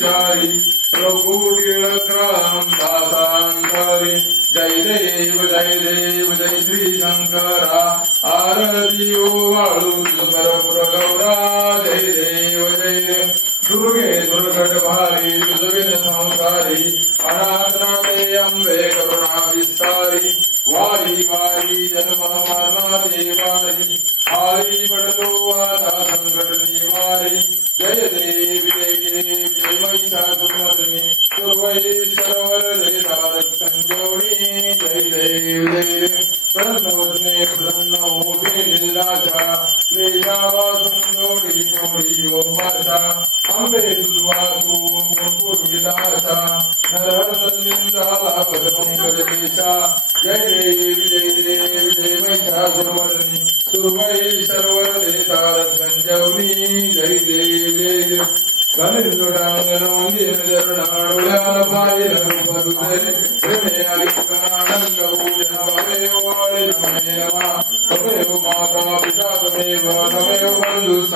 उच्चारी प्रभुटिळक्राम दासांतरी जय देव जय श्री शंकरा आरती ओवाळू सुंदरपुर गौरा जय देव दुर्गे दुर्घट भारी तुझविन संसारी अनाथनाथे अंबे करुणा विस्तारी वारी वारी जन्म मरणा देवारी हारी पडतो आता संकट निवारी जय देवी जय महिषासुरमर्दिनी सर्वैश्वर जय तारक संजोणी जय देव प्रसन्नवदने प्रसन्नमूर्ते निराशा क्लेशावासुं नोडी नोडी ओमाशा अंबे दुर्वासु पूर्विलाशा नरहरसंनिंदाला पदपंकजकेशा जय देवी जय महिषासुरमर्दिनी सुरवैश्वर जय तारक संजोणी जय देव कलिंगडांगनोंदिन चरणाडोळ्याला पाहिल रूपदुरे प्रेमे आलिंगनानंद पूजन भवेव वाळी नमः तमेव माता पिता तमेव बंधु